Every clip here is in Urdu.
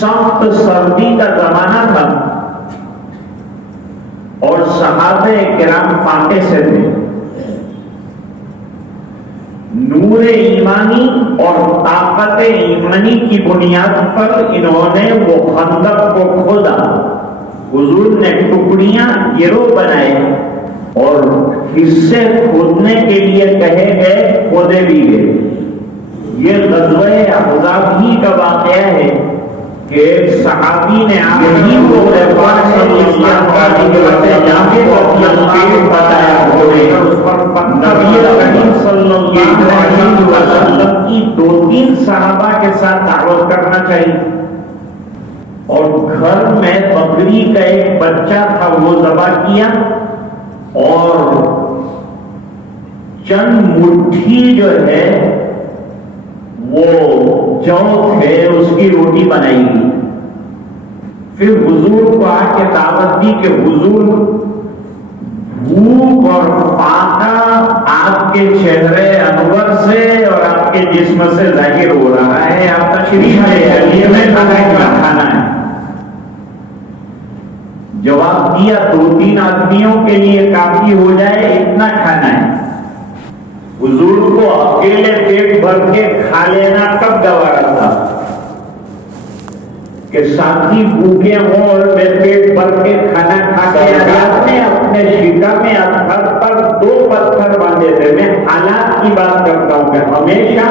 سخت سردی کا زمانہ تھا اور صحابہ کرام فاقے سے تھے. نور ایمانی اور طاقت ایمانی کی بنیاد پر انہوں نے وہ خندق کو کھودا. حضور نے ٹکڑیاں گروہ بنائے اور حصے کھودنے کے لیے کہے گئے، کھودے بھی گئے. یہ غزوہ احزاب ہی کا واقعہ ہے کہ ایک صحابی نے یہی کو پاک صلی اللہ علیہ وسلم بتایا ہوئے نبی کریم صلی اللہ علیہ وسلم کی 2-3 صحابہ کے ساتھ دعوت کرنا چاہیے. اور گھر میں بکری کا ایک بچہ تھا، وہ ذبح کیا اور چند مٹھی جو ہے وہ جو تھے اس کی روٹی بنائی گئی. پھر حضور کو آ کے دعوت دی کہ حضور بھوک اور فاقہ آپ کے چہرے انور سے اور آپ کے جسم سے ظاہر ہو رہا ہے، آپ تشریف لے آئیے، میں کھانا ہے. جواب دیا 2-3 آدمیوں کے لیے کافی ہو جائے، اتنا کھانا ہے. حضور کو اکیلے پیٹ بھر کے کھا لینا کب گوارا تھا کہ ساتھی بھوکے ہوں اور میں پیٹ بھر کے کھانا کھا کے رات میں اپنے شکا میں ہر پر 2 پتھر باندھے تھے. میں حالات کی بات کرتا ہوں کہ ہمیشہ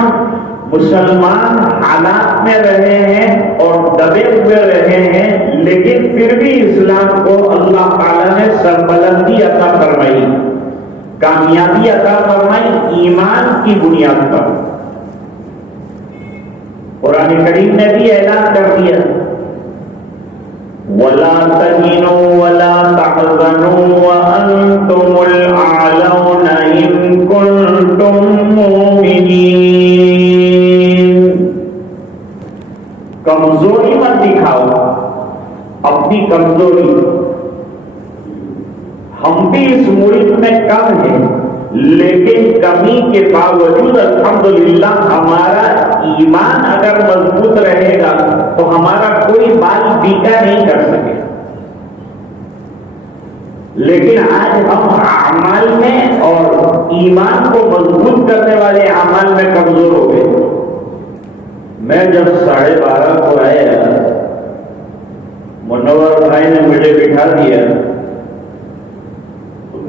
مسلمان حالات میں رہے ہیں اور دبے ہوئے رہے ہیں، لیکن پھر بھی اسلام کو اللہ تعالیٰ نے سربلندی عطا فرمائی، کامیابی عطا فرمائی ایمان کی بنیاد پر. قرآن کریم نے بھی اعلان کر دیا وَلَا تَهِنُوا وَلَا تَحْزَنُوا وَأَنْتُمُ الْأَعْلَوْنَ إِن كُنتُم مُّؤْمِنِينَ. کمزوری مت دکھاؤ، اپنی کمزوری. ہم بھی اس ملک میں کم ہیں، لیکن کمی کے باوجود الحمدللہ ہمارا ایمان اگر مضبوط رہے گا تو ہمارا کوئی بال بیکا نہیں کر سکے. لیکن آج ہم اعمال میں اور ایمان کو مضبوط کرنے والے اعمال میں کمزور ہو گئے. میں جب 12:30 کو آیا، منور بھائی نے مجھے بٹھا دیا.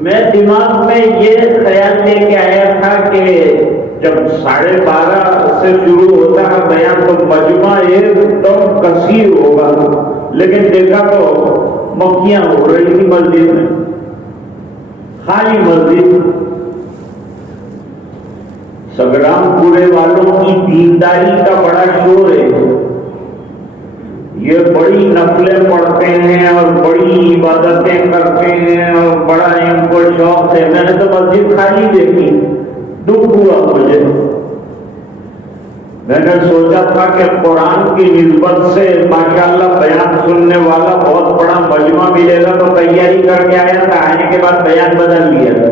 میں دماغ میں یہ خیال لے کے آیا تھا کہ جب 12:30 سے شروع ہوتا ہے بیان تو مجمع ایک دم کثیر ہوگا، لیکن دیکھا تو مکھیاں ہو رہی تھی مسجد میں، خالی مسجد. سگرام پورے والوں کی دینداری کا بڑا شور ہے. یہ بڑی نفلیں پڑھتے ہیں اور بڑی عبادتیں کرتے ہیں اور بڑا ان کو شوق ہے. میں نے تو مسجد خالی دیکھی، دکھ ہوا مجھے. میں نے سوچا تھا کہ قرآن کی نسبت سے ماشاءاللہ بیان سننے والا بہت بڑا مجمع ملے گا، تو تیاری کر کے آیا تھا. آنے کے بعد بیان بدل لیا تھا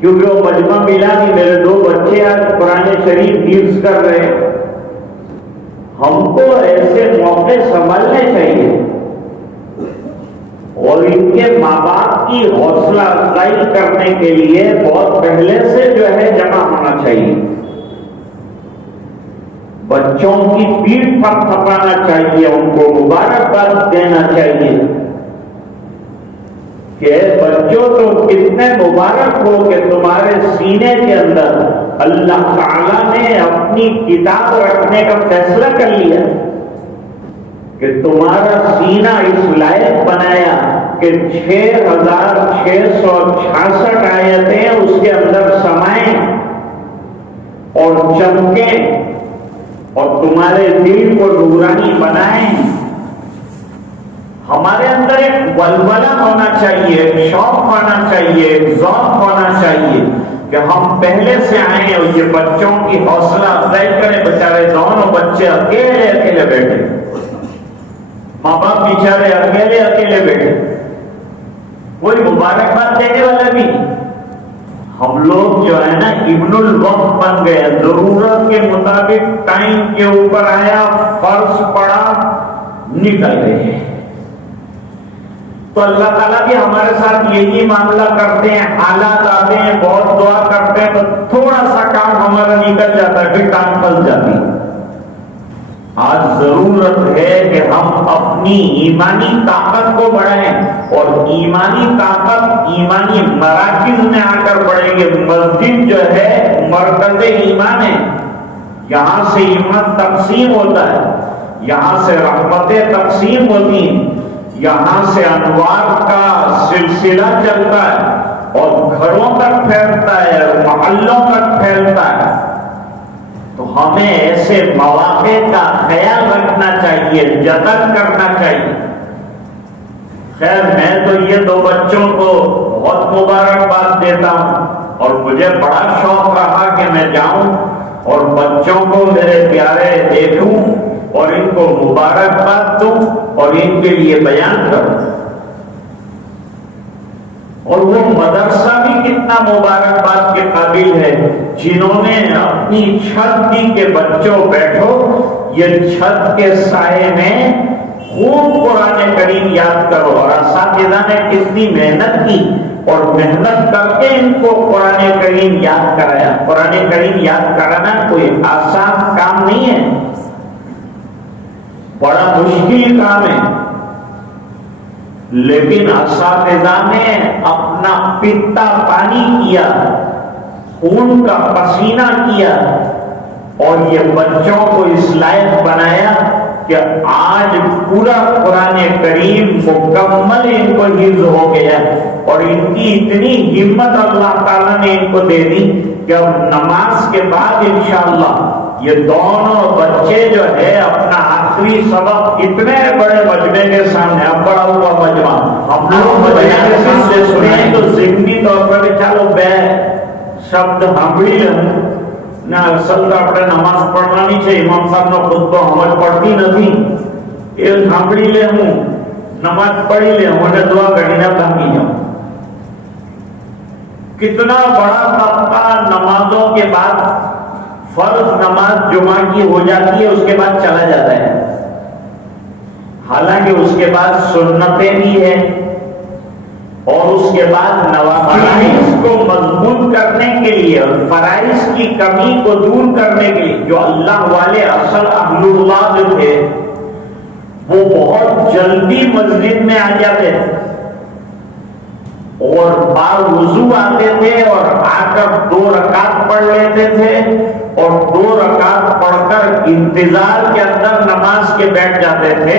کیونکہ وہ مجمع ملا نہیں. میرے 2 بچے آج قرآن شریف حفظ کر رہے ہیں. ہم کو ایسے موقع سنبھالنے چاہیے اور ان کے ماں باپ کی حوصلہ افزائی کرنے کے لیے بہت پہلے سے جو ہے جمع ہونا چاہیے. بچوں کی پیٹھ پر تھپانا چاہیے، ان کو مبارکباد دینا چاہیے کہ بچوں تو کتنے مبارک ہو کہ تمہارے سینے کے اندر اللہ تعالیٰ نے اپنی کتاب رکھنے کا فیصلہ کر لیا کہ تمہارا سینہ اس لائق بنایا کہ 6666 آیتیں اس کے اندر سمائیں اور چمکیں اور تمہارے دل کو نورانی بنائیں. ہمارے اندر ایک ولولہ ہونا چاہیے، ایک شوق ہونا چاہیے، ایک ذوق ہونا چاہیے کہ ہم پہلے سے آئیں اور یہ بچوں کی حوصلہ افزائی کریں. بیچارے دونوں بچے اکیلے اکیلے بیٹھے، ماں باپ بیچارے اکیلے اکیلے بیٹھے، کوئی مبارکباد دینے والا بھی. ہم لوگ جو ہے نا ابن الوقت بن گئے، ضرورت کے مطابق ٹائم کے اوپر آیا، فرض پڑا، نکل گئے۔ تو اللہ تعالیٰ بھی ہمارے ساتھ یہی معاملہ کرتے ہیں، حالات آتے ہیں، بہت دعا کرتے ہیں تو تھوڑا سا کام ہمارا نکل جاتا ہے، پھر کام پھنس جاتی ہے۔ آج ضرورت ہے کہ ہم اپنی ایمانی طاقت کو بڑھائیں، اور ایمانی طاقت ایمانی مراکز میں آ کر بڑھیں گے۔ مسجد جو ہے مرکز ایمان ہے، یہاں سے ایمان تقسیم ہوتا ہے، یہاں سے رحمتیں تقسیم ہوتی ہیں، یہاں سے انوار کا سلسلہ چلتا ہے اور گھروں تک پھیلتا ہے، محلوں تک پھیلتا ہے۔ تو ہمیں ایسے مواقع کا خیال رکھنا چاہیے، جتن کرنا چاہیے۔ خیر میں تو یہ دو بچوں کو بہت مبارکباد دیتا ہوں، اور مجھے بڑا شوق رہا کہ میں جاؤں اور بچوں کو میرے پیارے دیکھوں اور ان کو مبارکباد دوں اور ان کے لیے بیان کروں۔ اور وہ مدرسہ بھی کتنا مبارکباد کے قابل ہے، جنہوں نے اپنی چھت دی کہ بچوں بیٹھو، یہ چھت کے سائے میں خوب قرآن کریم یاد کرو۔ اور اساتذہ نے کتنی محنت کی اور محنت کر کے ان کو قرآن کریم یاد کرایا۔ قرآن کریم یاد کرانا کوئی آسان کام نہیں ہے، بڑا مشکل کام ہے، لیکن اساتذہ نے اپنا پتا پانی کیا، خون کا پسینہ کیا، اور یہ بچوں کو اس لائق بنایا کہ آج پورا قرآن کریم مکمل ان کو حفظ ہو گیا، اور ان کی اتنی ہمت اللہ تعالیٰ نے ان کو دے دی کہ اب نماز کے بعد انشاءاللہ یہ دونوں بچے جو ہے اپنا آخری سبق اتنے بڑے مجمع کے سامنے، اب بڑا ہوا مجمع ہم لوگ مجمع کے سامنے سنیں تو ذہنی طور پر چلو بے شبد ہمڑی لوں نہ، اصل تو اپنے نماز پڑھنا نہیں چاہیے، امام صاحب نے خود تو ہمیں پڑھتی نہیں، یہ ہمڑی لے ہوں نماز پڑھی لے ہوں نے دعا کرنی نہ بھاگی جاؤں۔ کتنا بڑا طبقہ نمازوں کے بعد فرض نماز جمعہ کی ہو جاتی ہے، اس کے بعد چلا جاتا ہے، حالانکہ اس کے بعد سنتیں بھی ہیں، اور اس کے بعد نوافل کو مضبوط کرنے کے لیے اور فرائض کی کمی کو دور کرنے کے لیے جو اللہ والے اصل اہل اللہ جو تھے وہ بہت جلدی مسجد میں آ جاتے تھے، اور باوضو آتے تھے اور آ کر 2 رکعت پڑھ لیتے تھے، اور 2 رکعت پڑھ کر انتظار کے اندر نماز کے بیٹھ جاتے تھے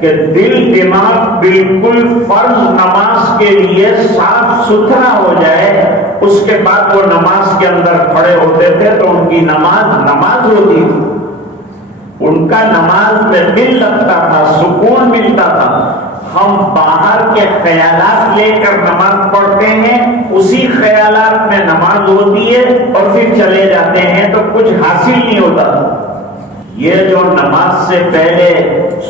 کہ دل دماغ بالکل فرض نماز کے لیے صاف ستھرا ہو جائے، اس کے بعد وہ نماز کے اندر کھڑے ہوتے تھے تو ان کی نماز ہوتی تھی، ان کا نماز میں دل لگتا تھا، سکون ملتا تھا۔ ہم باہر کے خیالات لے کر نماز پڑھتے ہیں، اسی خیالات میں نماز ہوتی ہے اور پھر چلے جاتے ہیں تو کچھ حاصل نہیں ہوتا۔ یہ جو نماز سے پہلے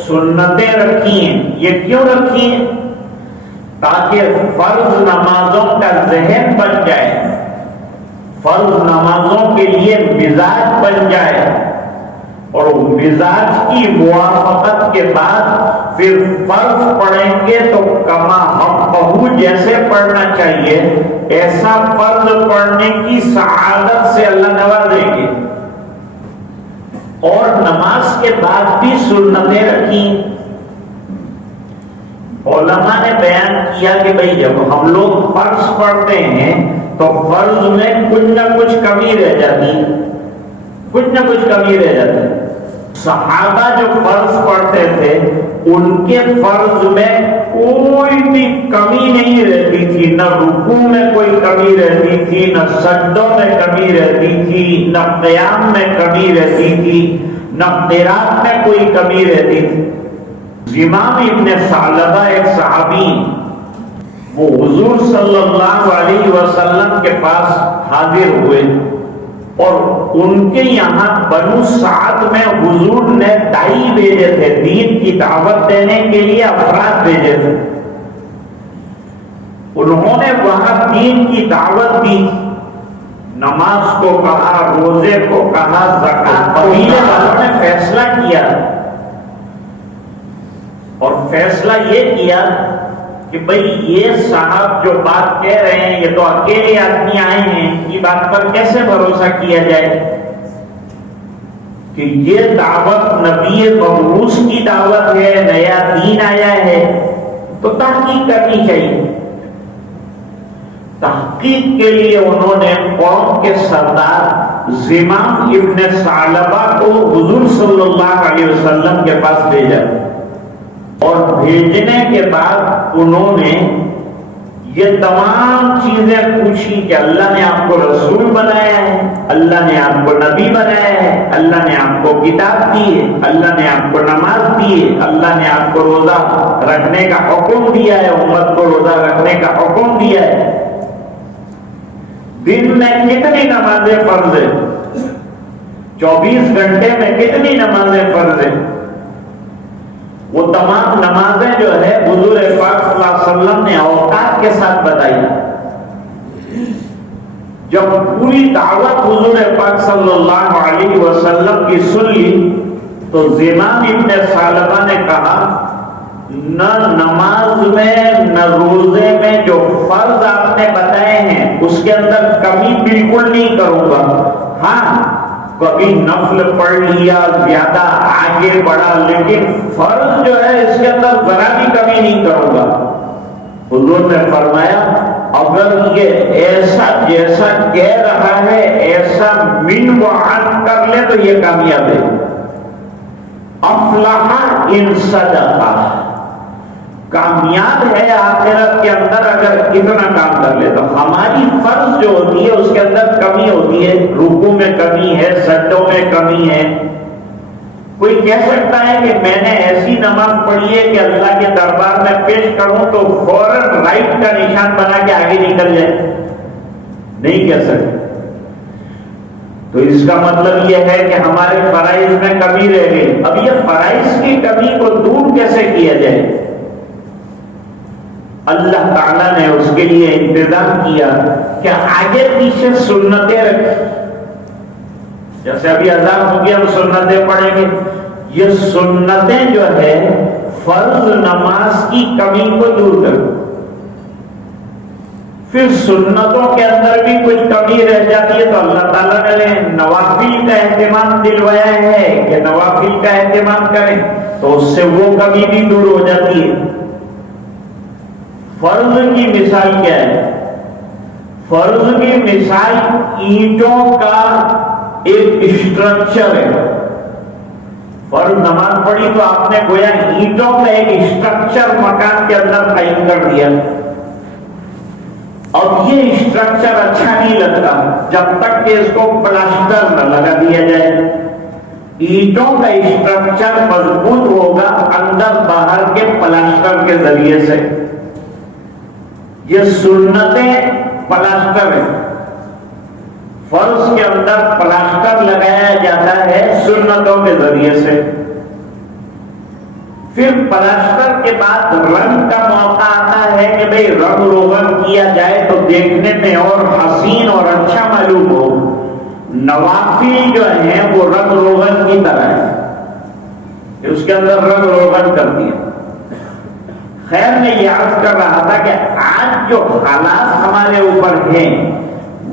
سنتیں رکھی ہیں، یہ کیوں رکھی ہیں؟ تاکہ فرض نمازوں کا ذہن بن جائے، فرض نمازوں کے لیے مزاج بن جائے، اور مزاج کی موافقت کے بعد پھر فرض پڑھیں گے تو کما حقہ جیسے پڑھنا چاہیے ایسا فرض پڑھنے کی سعادت سے اللہ نوازیں گے۔ اور نماز کے بعد بھی سنتیں رکھی، علماء نے بیان کیا کہ بھئی جب ہم لوگ فرض پڑھتے ہیں تو فرض میں کچھ نہ کچھ کمی رہ جاتی، کچھ نہ کچھ کمی رہ جاتی۔ صحابہ جو فرض پڑھتے تھے ان کے فرض میں کوئی بھی کمی نہیں رہتی تھی، نہ رکوع میں کوئی کمی رہتی تھی، نہ سجدوں میں کمی رہتی تھی، نہ قیام میں کمی رہتی تھی، نہ قرات میں کوئی کمی رہتی تھی۔ امام ابن ثعلبہ ایک صحابی، وہ حضور صلی اللہ علیہ وسلم کے پاس حاضر ہوئے، اور ان کے یہاں بنو سعد میں حضور نے دائی بھیجے تھے، دین کی دعوت دینے کے لیے افراد بھیجے تھے۔ انہوں نے وہاں دین کی دعوت دی نماز کو کہا، روزے کو کہا، زکات کو، قبیلے والوں نے فیصلہ کیا اور فیصلہ یہ کیا کہ بھئی یہ صاحب جو بات کہہ رہے ہیں یہ تو اکیلے آدمی آئے ہیں، ان کی بات پر کیسے بھروسہ کیا جائے کہ یہ دعوت نبی مبعوث کی دعوت ہے، نیا دین آیا ہے، تو تحقیق کرنی چاہیے۔ تحقیق کے لیے انہوں نے قوم کے سردار زمام ابن ثعلبہ کو حضور صلی اللہ علیہ وسلم کے پاس بھیجا، اور بھیجنے کے بعد انہوں نے یہ تمام چیزیں پوچھی کہ اللہ نے آپ کو رسول بنایا ہے، اللہ نے آپ کو نبی بنایا ہے، اللہ نے آپ کو کتاب دی ہے، اللہ نے آپ کو نماز دی ہے، اللہ نے آپ کو روزہ رکھنے کا حکم دیا ہے، امت کو روزہ رکھنے کا حکم دیا ہے، دن میں کتنی نمازیں فرض ہیں، 24 گھنٹے میں کتنی نمازیں فرض ہیں۔ وہ تمام نمازیں جو ہے حضور پاک صلی اللہ علیہ وسلم نے اوقات کے ساتھ بتائی۔ جب پوری دعوت حضور پاک صلی اللہ علیہ وسلم کی سن لی تو زمام ابن ثعلبہ نے کہا نہ نماز میں نہ روزے میں جو فرض آپ نے بتائے ہیں اس کے اندر کمی بالکل نہیں کروں گا، ہاں کبھی نفل پڑھ لیا، زیادہ آگے بڑھا، لیکن فرض جو ہے اس کے اندر ذرا بھی کمی نہیں کروں گا۔ حضور نے فرمایا اگر یہ ایسا جیسا کہہ رہا ہے ایسا من وعد کر لے تو یہ کامیاب ہے۔ افلح ان صدقہ، کامیاب ہے آخرت کے اندر اگر اتنا کام کر لے۔ تو ہماری فرض جو ہوتی ہے اس کے اندر کمی ہوتی ہے، رکوع میں کمی ہے، سجدوں میں کمی ہے۔ کوئی کہہ سکتا ہے کہ میں نے ایسی نماز پڑھی ہے کہ اللہ کے دربار میں پیش کروں تو فوراً رائٹ کا نشان بنا کے آگے نکل جائے؟ نہیں کہہ سکتے۔ تو اس کا مطلب یہ ہے کہ ہمارے فرائض میں کمی رہ گئی۔ اب یہ فرائض کی کمی کو دور کیسے کیا جائے؟ اللہ تعالیٰ نے اس کے لیے انتظام کیا کہ آگے پیچھے سنتیں رکھی، جیسے ابھی اذان ہو گیا ہم سنتیں پڑھیں گے، یہ سنتیں جو ہے فرض نماز کی کمی کو دور کر۔ پھر سنتوں کے اندر بھی کچھ کمی رہ جاتی ہے تو اللہ تعالیٰ نے نوافل کا اہتمام دلوایا ہے کہ نوافل کا اہتمام کریں، تو اس سے وہ کمی بھی دور ہو جاتی ہے۔ فرض کی مثال کیا ہے؟ فرض کی مثال اینٹوں کا ایک اسٹرکچر ہے۔ فرض نماز پڑھی تو آپ نے گویا اینٹوں کا ایک اسٹرکچر مکان کے اندر قائم کر دیا۔ اب یہ اسٹرکچر اچھا نہیں لگتا جب تک کہ اس کو پلاسٹر نہ لگا دیا جائے۔ اینٹوں کا اسٹرکچر مضبوط ہوگا اندر باہر کے پلاسٹر کے ذریعے سے۔ یہ سنتیں پلاسٹر ہے، فرض کے اندر پلاسٹر لگایا جاتا ہے سنتوں کے ذریعے سے۔ پھر پلاسٹر کے بعد رنگ کا موقع آتا ہے کہ بھئی رنگ روغن کیا جائے تو دیکھنے میں اور حسین اور اچھا معلوم ہو۔ نوافل جو ہیں وہ رنگ روغن کی طرح ہے، اس کے اندر رنگ روغن کرتی ہے۔ خیر میں یہ عرض کر رہا تھا کہ آج جو حالات ہمارے اوپر ہیں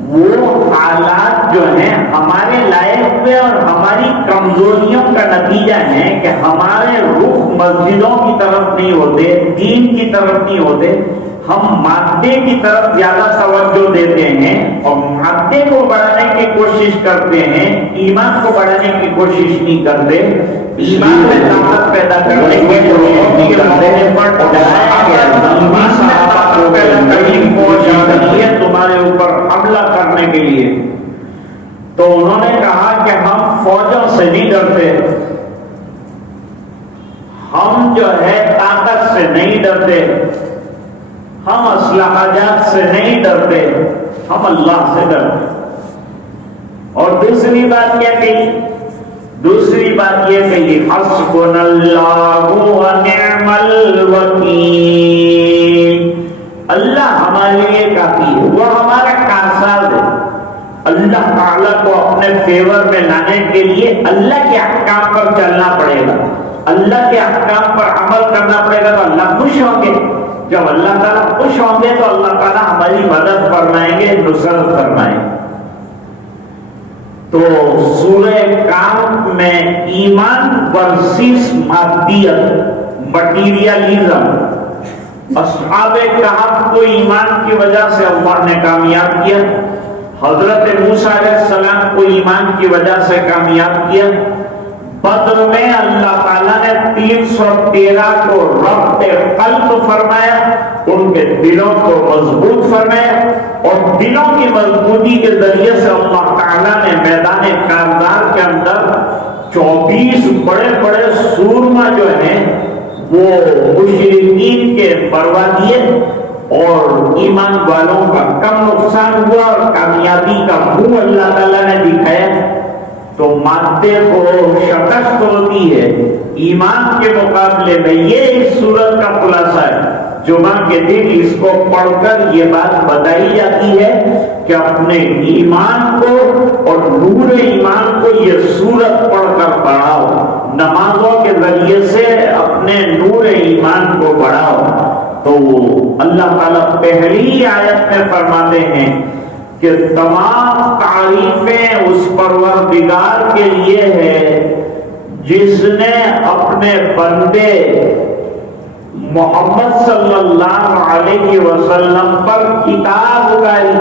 وہ حالات جو ہیں ہمارے لائق پہ اور ہماری کمزوریوں کا نتیجہ ہے کہ ہمارے رخ مسجدوں کی طرف نہیں ہوتے، دین کی طرف نہیں ہوتے، ہم مادے کی طرف زیادہ توجہ دیتے ہیں اور مادے کو بڑھانے کی کوشش کرتے ہیں، ایمان کو بڑھانے کی کوشش نہیں کرتے۔ ایمان میں طاقت پیدا کرنے کی کوشش کرتے ہیں، تمہارے اوپر حملہ کرنے کے لیے۔ تو انہوں نے کہا کہ ہم فوجوں سے نہیں ڈرتے، ہم جو ہے طاقت سے نہیں ڈرتے، ہم اسلحہ جات سے نہیں ڈرتے، ہم اللہ سے ڈرتے۔ اور دوسری بات کیا کہی؟ دوسری بات یہ کہی حسبنا اللہ و نعم الوکیل، اللہ ہمارے لیے کافی ہے، وہ ہمارا کارساز ہے۔ اللہ تعالیٰ کو اپنے فیور میں لانے کے لیے اللہ کے احکام پر چلنا پڑے گا، اللہ کے احکام پر عمل کرنا پڑے گا، تو اللہ خوش ہوں گے۔ جب اللہ تعالیٰ خوش ہوں گے تو اللہ تعالیٰ ہماری مدد فرمائیں گے، نصرت فرمائیں گے۔ تو سورہ کہف میں ایمان ورسس مادیت، مٹیریلزم، اصحاب کہف کو ایمان کی وجہ سے اللہ نے کامیاب کیا، حضرت موسیٰ علیہ السلام کو ایمان کی وجہ سے کامیاب کیا۔ بدر میں اللہ تعالیٰ نے 313 کو ربط قلب فرمایا، ان کے دلوں کو مضبوط فرمایا، اور دلوں کی مضبوطی کے ذریعے سے اللہ تعالیٰ نے میدان کارزار کے اندر 24 بڑے بڑے سورما جو ہیں وہ مشرکین کے مروا دیے، اور ایمان والوں کا کم نقصان ہوا اور کامیابی کا منہ اللہ تعالیٰ نے دکھایا۔ تو مادے کو شکست ہوتی ہے ایمان کے مقابلے میں۔ یہ اس سورت کا خلاصہ ہے۔ جمعہ کے دن اس کو پڑھ کر یہ بات بتائی جاتی ہے کہ اپنے ایمان کو اور نور ایمان کو یہ سورت پڑھ کر بڑھاؤ، نمازوں کے ذریعے سے اپنے نور ایمان کو بڑھاؤ۔ تو اللہ تعالیٰ پہلی آیت میں فرماتے ہیں کہ تمام تعریفیں اس پروردگار کے لیے ہے جس نے اپنے بندے محمد صلی اللہ علیہ وسلم پر کتاب اتاری۔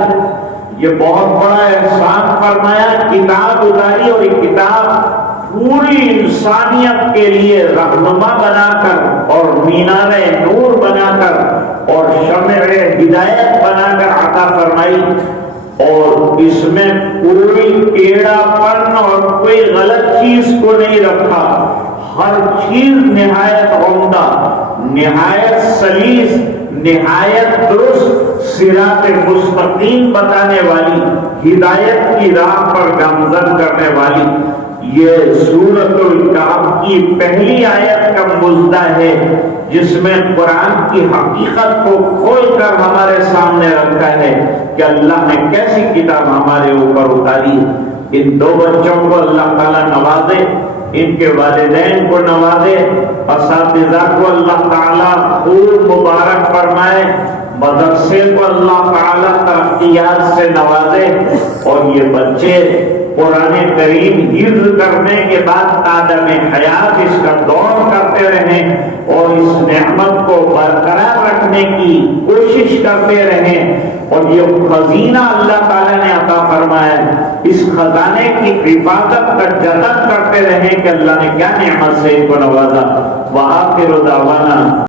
یہ بہت بڑا احسان فرمایا، کتاب اتاری، اور یہ کتاب پوری انسانیت کے لیے رہنما بنا کر اور مینار نور بنا کر اور شمع ہدایت بنا کر عطا فرمائی، اور اس میں کوئی ٹیڑھا پن اور کوئی غلط چیز کو نہیں رکھا۔ ہر چیز نہایت عمدہ، نہایت سلیس، نہایت درست، صراط مستقیم بتانے والی، ہدایت کی راہ پر گامزن کرنے والی۔ یہ سورۃ الکہف کی پہلی آیت کا مژدہ ہے جس میں قرآن کی حقیقت کو کھول کر ہمارے سامنے رکھا ہے کہ اللہ نے کیسی کتاب ہمارے اوپر اتاری۔ ان دو بچوں کو اللہ تعالیٰ نوازے، ان کے والدین کو نوازے، اساتذہ کو اللہ تعالیٰ خوب مبارک فرمائے، مدرسے کو اللہ تعالیٰ ترقیات سے نوازے، اور یہ بچے قرآن کریم حفظ کرنے کے بعد قادم حیات اس کا دور کرتے رہیں اور اس نعمت کو برقرار رکھنے کی کوشش کرتے رہیں، اور یہ خزینہ اللہ تعالیٰ نے عطا فرمایا، اس خزانے کی حفاظت کا جتن کرتے رہیں کہ اللہ نے کیا نعمت سے ان کو نوازا۔ وآخر دعوانا